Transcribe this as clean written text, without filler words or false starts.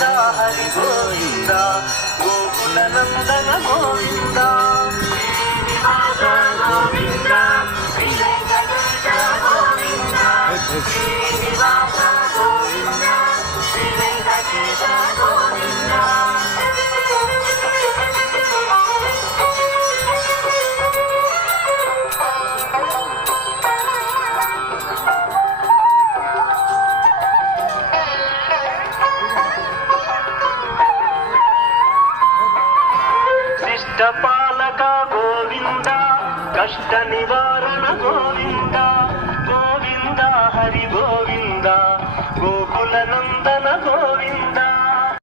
హరి గోవింద గోకుల నందన గోవింద శ్రీనివాస గోవింద శ్రీ వెంకటేశ గోవింద శ్రీనివాస గోవింద శ్రీ వెంకటేశ గోవింద పాలక గోవింద కష్ట నివారణ గోవింద గోవింద హరి గోవింద గోకుల